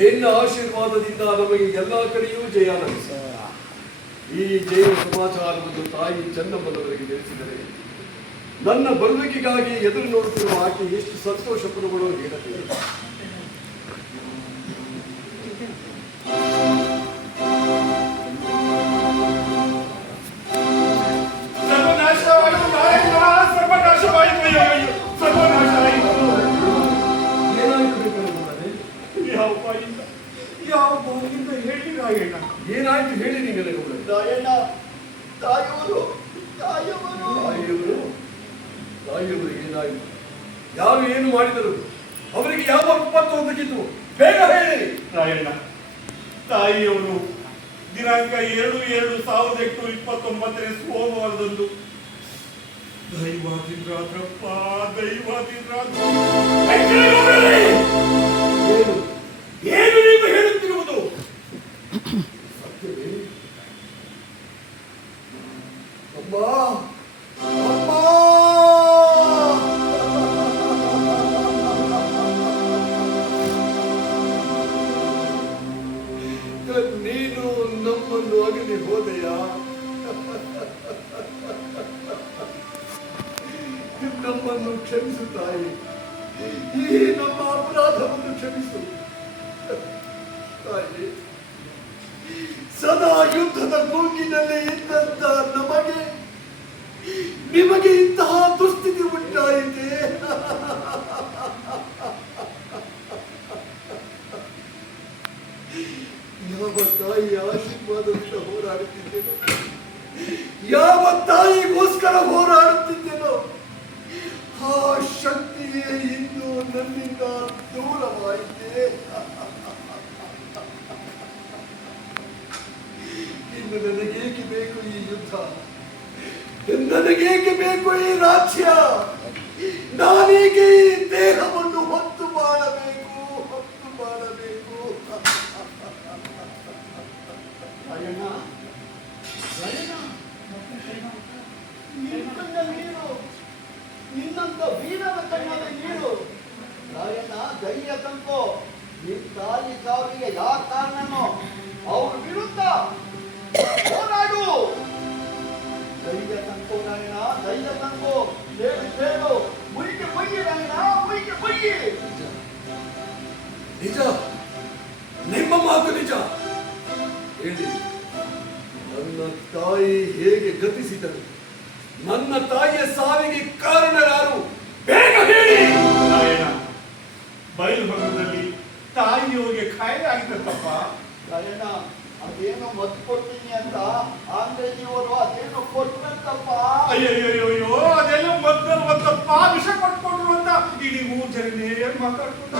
ನಿನ್ನ ಆಶೀರ್ವಾದದಿಂದ ನಮಗೆ ಎಲ್ಲ ಕಡೆಯೂ ಜಯ ಲಭಿಸ. ಈ ಜಯ ಸಮಾಚಾರವನ್ನು ತಾಯಿ ಚೆನ್ನಮ್ಮನವರಿಗೆ ತಿಳಿಸಿದರೆ ನನ್ನ ಬರುವಿಕೆಗಾಗಿ ಎದುರು ನೋಡುತ್ತಿರುವ ಆಕೆ ಎಷ್ಟು ಸಂತೋಷ ಪಡುವಳು ಹೇಳಬೇಕು. ಏನಾಯ್ತು ಹೇಳಿ ನಿಮಗೆ. ತಾಯಿಯವರು ಏನಾಯಿತು? ಯಾರು ಏನು ಮಾಡಿದರು? ಅವರಿಗೆ ಯಾವ ವಿಪತ್ತು ಒದಗಿತು? ಬೇಗ ಹೇಳಿ ರಾಯಣ್ಣ. ತಾಯಿಯವರು ದಿನಾಂಕ 2/2/2029 ಸೋಮವಾರದಂದು ದೈವಾಧೀನರಾದ್ರಪ್ಪ. ಏನು ನೀವು ಹೇಳುತ್ತಿರುವುದು? ಅಮ್ಮ ಅಮ್ಮ, ನೀನು ನಮ್ಮನ್ನು ಅಗಲಿ ಹೋದೆಯ? ನಮ್ಮನ್ನು ಕ್ಷಮಿಸು ತಾಯಿ, ಈ ನಮ್ಮ ಅಪರಾಧವನ್ನು ಕ್ಷಮಿಸು ತಾಯಿ. ಸದಾ ಯುದ್ಧದ ಗುಂಗಿನಲ್ಲಿ ಇದ್ದಂತ ನಮಗೆ ನಿಮಗೆ ಇಂತಹ ದುಸ್ಥಿತಿ ಉಂಟಾಯಿತೆ. ಯಾವ ತಾಯಿಯ ಆಶೀರ್ವಾದದಿಂದ ಹೋರಾಡುತ್ತಿದ್ದೇನೋ, ಯಾವ ತಾಯಿಗೋಸ್ಕರ ಹೋರಾಡುತ್ತಿದ್ದೇನೋ, ಆ ಶಕ್ತಿಯೇ ಇಂದು ನನ್ನಿಂದ ದೂರವಾಯಿತೆ. ಇನ್ನು ನನಗೇಕೆ ಬೇಕು ಈ ಯುದ್ಧ? ನನಗೇಕೆ ಬೇಕು ಈ ರಾಜ್ಯ? ನಾನೀಗೆ ಈ ದೇಹವನ್ನು ಹೊತ್ತು ಮಾಡಬೇಕು. ನಿನ್ನಂತ ವೀರನ ಕಣ್ಣದ ನೀರು ರಾಯಣ್ಣ. ಧೈರ್ಯ ತಂಕೋ. ನಿನ್ ತಾಯಿ ಸಾವಿಗೆ ಯಾವ ಕಾರಣನೋ ಅವ್ರ ವಿರುದ್ಧ ಹೋರಾಡು. ಧೈರ್ಯ ತಂಕೋ ನಾಯಣ್ಣ, ಧೈರ್ಯ ತಂಕೋ. ಹೇಳು ಮುಯಿಗೆ ಬಯ್ಯಿ ನಾಯಣ್ಣ, ಮುಯಿಗೆ ಬಯ್ಯಿ. ನಿಜ, ನಿಮ್ಮ ಮಾತು ನಿಜ. ಹೇಳಿ, ನನ್ನ ತಾಯಿ ಹೇಗೆ ಗತಿಸಿದರು? ನನ್ನ ತಾಯಿಯ ಸಾವಿಗೆ ಕಾರಣರಾರು? ಬೇಗ ಹೇಳಿ. ಬಯಲುಹೊರದಲ್ಲಿ ತಾಯಿಯವರಿಗೆ ಕಾಯಿಲೆ ಆಗಿತ್ತಪ್ಪ. ರಾಯಣ್ಣ, ಅದೇನೋ ಮದ್ದು ಕೊಡ್ತೀನಿ ಅಂತ ಆಂಗ್ಲೇಜಿಯವರು ಅದೇನೋ ಕೊಟ್ಟಂತಪ್ಪ. ಅಯ್ಯಯ್ಯೋ, ಅದೆಲ್ಲ ಮದ್ದಲ್ವಂತಪ್ಪ, ವಿಷ ಕೊಟ್ಕೊಂಡ್ರು ಅಂತ ಇಡೀ ಮೂರು ಜನನೇ ಮಾತಾಡ್ಕೊಂಡು.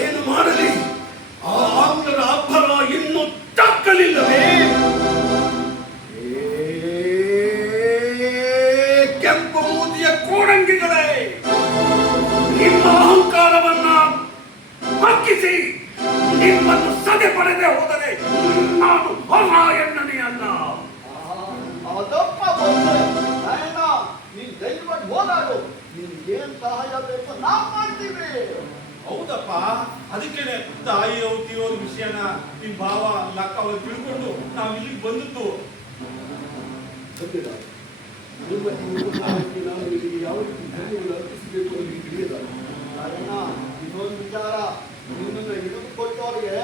ಏನು ಮಾಡಲಿ? ಆ ಆಂಗ್ಲರ ಅಬ್ಬರ ಇನ್ನೂ ತಕ್ಕಲಿಲ್ಲವೇ? ಕೆಂಪು ಮೂತಿಯ ಕೋಡಂಗಿಗಳೇ, ನಿಮ್ಮ ಅಹಂಕಾರವನ್ನ ಬಗ್ಗಿಸಿ ನಿಮ್ಮನ್ನು ಸದೆ ಪಡೆದೇ ಹೋದರೆ ನಾನು ಹೊರಾಯಣ್ಣನೇ ಅಲ್ಲ. ಅದಪ್ಪ ನಾಯಣ್ಣ, ನೀನ್ ಧೈರ್ಯವಾಗಿ ಹೋದಾಡು. ನಿನ್ಗೇನ್ ಸಹಾಯ ಬೇಕು ನಾವು ಮಾಡ್ತೀವಿ. ಹೌದಪ್ಪ, ಅದಕ್ಕೇನೆ ತಾಯಿಯವರು ತೀರೋದ ವಿಷಯನ ನಿಮ್ ಭಾವ ಲಕ್ಕ ಅವರು ತಿಳ್ಕೊಂಡು ನಾವು ಇಲ್ಲಿಗೆ ಬಂದದ್ದು. ನಿಮ್ಮ ನಾನು ಇಲ್ಲಿಗೆ ಯಾವ ರೀತಿ ಧನ್ಯವನ್ನು ಅರ್ಪಿಸಬೇಕು ಅಂತ ತಿಳಿಯಲ್ಲ. ಇನ್ನೊಂದು ವಿಚಾರ, ನಿನ್ನನ್ನು ಹಿಡಿದುಕೊಟ್ಟವರಿಗೆ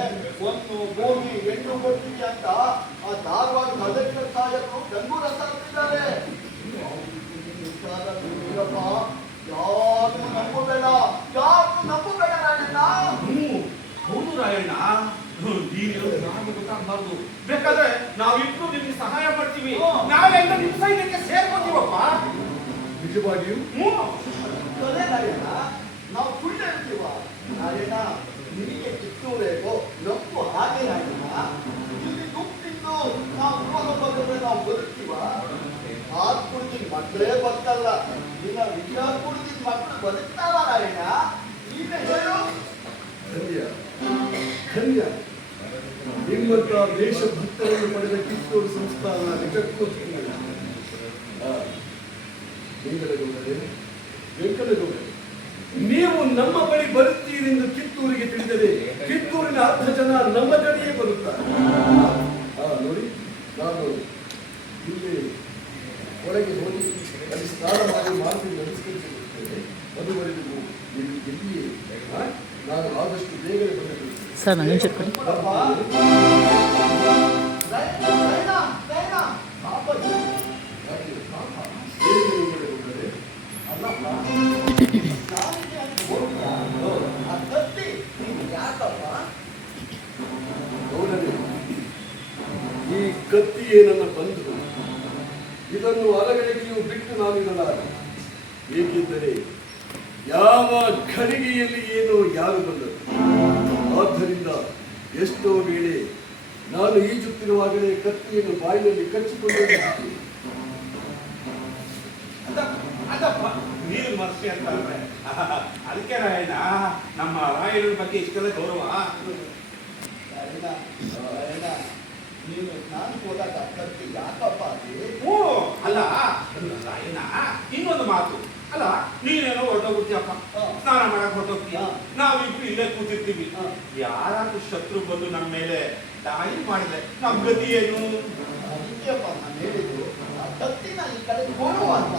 ಒಂದು ಭೂಮಿ ಹೆಣ್ಣು ಕೊಡ್ತೀವಿ ಅಂತ ಆ ಧಾರವಾಡ ಕಲೆಕ್ಟರ್ ಸಾಹೇಬರು ಬೆಂಗಳೂರು ಹತ್ತಿದ್ದಾರೆ. ಯಾರು ನಂಬಬೇಡ, ರಾಯಣ್ಣ. ಹೌದು ರಾಯಣ್ಣ, ನಾನು ಗೊತ್ತಾಗಬಾರ್ದು. ಬೇಕಾದ್ರೆ ನಾವಿಬ್ರು ನಿಮ್ಗೆ ಸಹಾಯ ಮಾಡ್ತೀವಿ. ನಾವೆಲ್ಲ ನಿಮ್ ಸೈನ್ಯಕ್ಕೆ ಸೇರ್ಕೊತೀವಪ್ಪ. ನಿಜವಾಗಿಯೂ ರಾಯಣ್ಣ, ನಾವು ಸುಳ್ಳು ಹೇಳ್ತೀವ ರಾಯಣ್ಣ. ನಿನಗೆ ಕಿತ್ತು ಬೇಕು ನಪ್ಪು ಹಾಗೆ ರಾಯಣ್ಣ. ಇಲ್ಲಿ ದುಡ್ಡಿದ್ದು ನಾವು ರೋಗ ಬಂದ್ರೆ ನಾವು ಬದುಕ್ತೀವ. ಹಾಲು ಕುಡಿದ ಮಕ್ಕಳೇ ಬದುಕಲ್ಲ. ನಿನ್ನ ವಿಷ ಕುಡಿದ ಮಕ್ಕಳು ಬದುಕ್ತಾವ ರಾಯಣ್ಣ. ಈಗ ಹೇಳು. ಧನ್ಯ ನಿಮ್ಮಂತ ದೇಶಭಕ್ತರನ್ನು ಪಡೆದ ಕಿತ್ತೂರು ಸಂಸ್ಥಾನ ನಿಜಕ್ಕೂ ವೆಂಕಟಗೌಡರೇ, ನೀವು ನಮ್ಮ ಬಳಿ ಬರುತ್ತೀರೆಂದು ಕಿತ್ತೂರಿಗೆ ತಿಳಿದರೆ ಕಿತ್ತೂರಿನ ಅರ್ಧ ಜನ ನಮ್ಮ ಕಡೆಯೇ ಬರುತ್ತಾರೆ. ನೋಡಿ, ನಾನು ಇಲ್ಲಿ ಹೊರಗೆ ಹೋಗಿ ಅಲ್ಲಿ ಸ್ನಾನ ಮಾಡಿ ಮಾರ್ಗ ನಮಸ್ಕರಿಸಿರುತ್ತೇನೆ. ಅದುವರೆಗೂ ನೀವು ಎಲ್ಲಿಯೇ ನಾನು ಆದಷ್ಟು ಬೇಗನೆ ಬರಬೇಕು. ಸರ್ ನನಗೆ ಚಿಕ್ಕಡಿ ಈ ಕತ್ತಿಯೇ ನನ್ನ ಬಂಧು. ಇದನ್ನು ಅಲಗಡೆಗೆಯೂ ಬಿಟ್ಟು ನಾನಿರಲಾರೆ. ಏಕೆಂದರೆ ಯಾವ ಘಳಿಗೆಯಲ್ಲಿ ಏನೋ ಯಾರು ಬಂದರು. ಆದ್ದರಿಂದ ಎಷ್ಟೋ ವೇಳೆ ನಾನು ಈಜುತ್ತಿರುವಾಗಲೇ ಕತ್ತಿಯನ್ನು ಬಾಯಿನಲ್ಲಿ ಕಚ್ಚಿಕೊಂಡು ಅದಪ್ಪ ನೀರು ಮರ್ಸಿ ಅಂತಾರೆ. ಅದಕ್ಕೆ ರಾಯಣ್ಣ ನಮ್ಮ ರಾಯಣ್ಣ ಬಗ್ಗೆ ಇಷ್ಟೆಲ್ಲ ಗೌರವ. ನೀನು ನಾನು ಹೋದಾಗ ಕತ್ತಿ ಯಾಕಪ್ಪ ಓ ಅಲ್ಲ ರಾಯಣ್ಣ, ಇನ್ನೊಂದು ಮಾತು. ಅಲ್ಲ, ನೀನೇನೋ ಹೊರಟೋಗ್ತೀಯಪ್ಪ, ಸ್ನಾನ ಮಾಡಕ್ ಹೊರಟೋಗ್ತೀಯ, ನಾವಿಬ್ರು ಇಲ್ಲೇ ಕೂತಿರ್ತೀವಿ. ಯಾರಾದ್ರೂ ಶತ್ರು ಬಂದು ನಮ್ಮ ಮೇಲೆ ದಾಳಿ ಮಾಡಿದ್ರೆ ನಮ್ ಗತಿ ಏನು? ಅದಕ್ಕೆಪ್ಪ ನಾನು ಹೇಳಿದ್ದು ಆ ಕತ್ತಿನ ಈ ಕಡೆ ಕೊಡುವ ಅಂತ.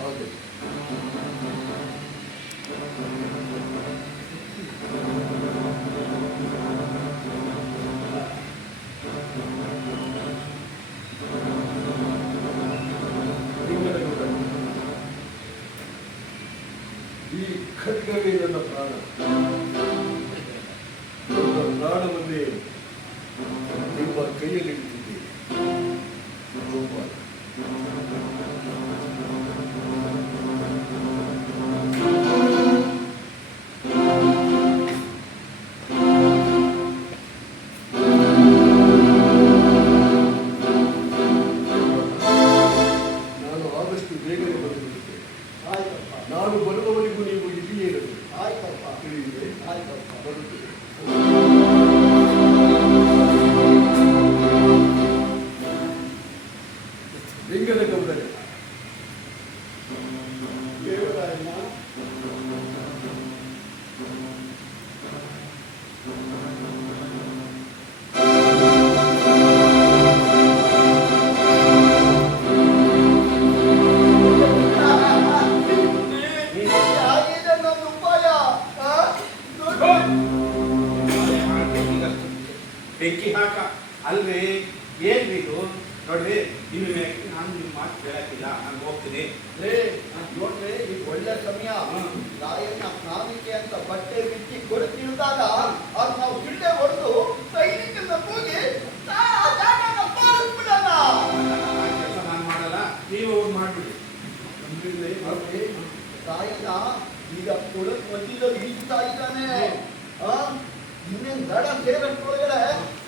ಹೌದು, ಈ ಖಡ್ಗವೇ ನನ್ನ ಪ್ರಾಣ. ನನ್ನ ಪ್ರಾಣವನ್ನೇ ನಿಮ್ಮ ಕೈಯಲ್ಲಿ ಇಟ್ಟಿದ್ದೀರಿ. ನಾನು ಆದಷ್ಟು ಬೇಗನೆ ಬಂದುಬಿಡುತ್ತೇನೆ. ಆಯ್ತಪ್ಪ, ನಾನು ಬರುವವರೆಗೂ ನೀವು ಇಲ್ಲಿಯೇ ಇರಬೇಕು. ಆಯ್ತಪ್ಪ, ತಿಳಿದಿದೆ? ಆಯ್ತಪ್ಪ. ಬರುತ್ತೇನೆ. ಲಿಂಗನಗೌಡರೇ, ದೇವರಾಯಣ್ಣ, ಆಗಿದೆ ನನ್ನ ಉಪಾಯ. ಬೆಂಕಿ ಹಾಕ ಅಲ್ರಿ. ಏನ್ರಿ ಇದು? ನೋಡ್ರಿ, ಇನ್ನು ನಾನು ನಿಮ್ಮ ಮಾತು ಕೇಳಕ್ಕಿಲ್ಲ, ನಾನು ಹೋಗ್ತೀನಿ. ನೋಡ್ರಿ, ಈಗ ಒಳ್ಳೆ ಸಮಯ. ರಾಯಣ್ಣ ಸ್ನಾನಕ್ಕೆ ಅಂತ ಬಟ್ಟೆ ಬಿಚ್ಚಿ ಕೊಡುತ್ತಿಳಿದಾಗ ಅದು ನಾವು ಗಿಡ್ಡೆ ಹೊಡೆದು ಸೈನಿಕನ ಹೋಗಿ ಬಿಡೋಣ. ಕೆಲಸ ನಾನು ಮಾಡಲ್ಲ, ನೀವು ಅವ್ರು ಮಾಡ್ಬಿಡಿ. ನೋಡ್ರಿ, ರಾಯಣ್ಣ ಈಗ ಕೊಳಕ್ ಮಧ್ಯದಲ್ಲಿ ಈಜ್ತಾ ಇದ್ದಾನೆ. ಇನ್ನೇನು ದಡ ಸೇರಷ್ಟೊಳಗಡೆ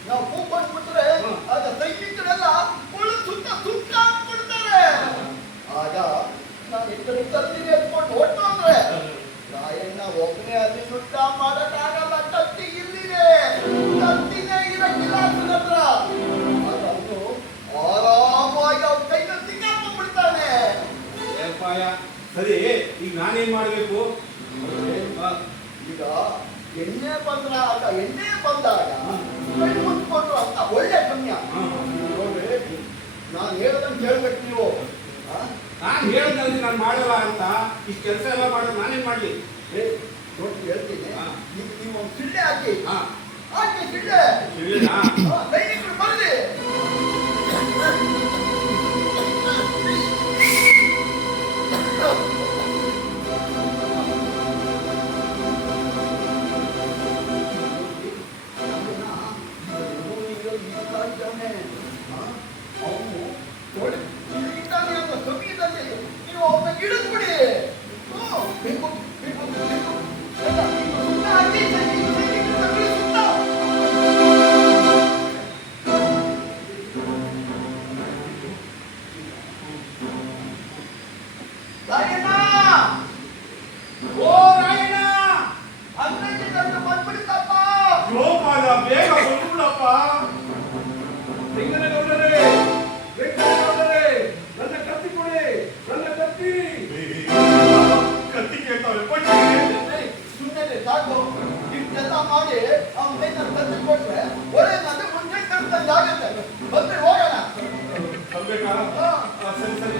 ನಾವು ಕೂಗ್ಬಿಟ್ರೆ ಆಗ ಸೈನಿಕರೆಲ್ಲ ಕೊಳಕ್ ಸುತ್ತ ಬಿಡ್ತಾರೆ. ಆಗ ನಾನು ಈ ಕಡೆ ಕತ್ತಿಗೆ ಎತ್ಕೊಂಡು ಹೊಟ್ಟೋದ್ರೆ ರಾಯಣ್ಣ ಒಬ್ಬನೇ ಅಲ್ಲಿ ಸುತ್ತ ಮಾಡಕ್ಕಾಗಲ್ಲ. ಕತ್ತಿ ಇಲ್ಲಿದೆ, ಕತ್ತಿನೇ ಇರಕ್ಕಿಲ್ಲ ನನ್ನ ಹತ್ರ. ಆಗ ಅವನು ಆರಾಮಾಗಿ ಅವ್ನ ಕೈನ ಸಿಕ್ಕಾಕೊಂಡ್ಬಿಡ್ತಾನೆ. ಏಪಾಯ, ಸರಿ, ಈಗ ನಾನೇನ್ ಮಾಡ್ಬೇಕು? ಈಗ ಎಣ್ಣೆ ಬಂದಾಗ ಕೈ ಮುಚ್ಕೊಂಡ್ರು ಅಂತ ಒಳ್ಳೆ ಸಮಯ. ನೋಡ್ರಿ, ನಾನು ಹೇಳೋದನ್ನ ಕೇಳ್ಬೇಕು ನೀವು. ನಾನು ಹೇಳ್ದಂದ್ರೆ ನಾನು ಮಾಡಲ್ಲ ಅಂತ ಇಷ್ಟು ಕೆಲಸ ಎಲ್ಲ ಮಾಡೋದು ನಾನೇನ್ ಮಾಡ್ಲಿ? ನೋಡಿ ಹೇಳ್ತೀನಿ, ಹಾ. ಈಗ ನೀವು ಒಂದು ಸಿಳ್ಳೆ ಹಾಕಿ ಹಾ, ಸಿಳ್ಳೆ ತಿಳಿನಾ? ಸೈನಿಕರು ಬರ್ರಿ. ಅವನು ಇದ್ದಾನೆ ಅನ್ನೋ ಸಮಯದಲ್ಲಿ ನೀವು ಅವನ್ನ ಗಿಡದ್ಬಿಡಿ. ರಾಯಣ್ಣ, ಓ ರಾಯಣ್ಣ, ಅನ್ನಕ್ಕೆ ತಂದು ಬಂದ್ಬಿಡ್ತಪ್ಪ. ಗೋಪಾಲ, ಬೇಗ ಬಂದ್ಬಿಡಪ್ಪ. ಲಿಂಗನಗೌಡರೇ, ನನ್ನ ಕತ್ತಿ ಕೊಡಿ, ನನ್ನ ಕತ್ತಿ. ನಾವು ಏನಾದ್ರು ತಂದು ಕೊಟ್ರೆ ಒಳ್ಳೆಯದಂದ್ರೆ ಮುಂದೆ ತಂದಂಗೆ ಆಗುತ್ತೆ. ಬಂದ್ರೆ ಹೋಗೋಣ. ಬರ್ಬೇಕಾ? ಸರಿ ಸರಿ